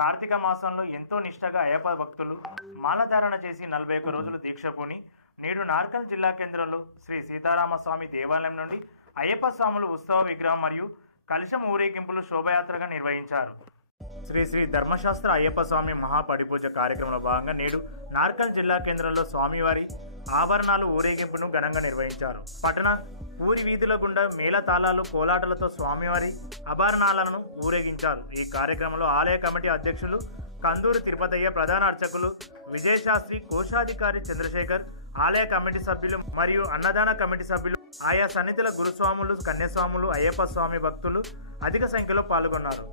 కార్తీక మాసంలో ఎంతో నిష్టగా అయ్యప్ప భక్తులు మాలధారణ చేసి 41 రోజులు దీక్ష పూని నేడు నార్కల్ జిల్లా కేంద్రంలో శ్రీ సీతారామస్వామి దేవాలయం నుండి అయ్యప్ప స్వాములు ఉత్సవ విగ్రహం మరియు కలశం ఊరేగింపులు శోభయాత్రగా నిర్వహించారు. శ్రీ ధర్మశాస్త్ర అయ్యప్ప స్వామి మహాపడిపూజ కార్యక్రమంలో భాగంగా నేడు నార్కల్ జిల్లా కేంద్రంలో స్వామివారి ఆభరణాలు ఊరేగింపును ఘనంగా నిర్వహించారు. పట్టణ పూరి వీధుల గుండా మేళతాళాలు కోలాటలతో స్వామివారి ఆభరణాలను ఊరేగించారు. ఈ కార్యక్రమంలో ఆలయ కమిటీ అధ్యక్షులు కందూరు తిరుపతయ్య, ప్రధాన అర్చకులు విజయశాస్త్రి, కోశాధికారి చంద్రశేఖర్, ఆలయ కమిటీ సభ్యులు మరియు అన్నదాన కమిటీ సభ్యులు, ఆయా సన్నిధుల గురుస్వాములు, కన్యస్వాములు, అయ్యప్ప స్వామి భక్తులు అధిక సంఖ్యలో పాల్గొన్నారు.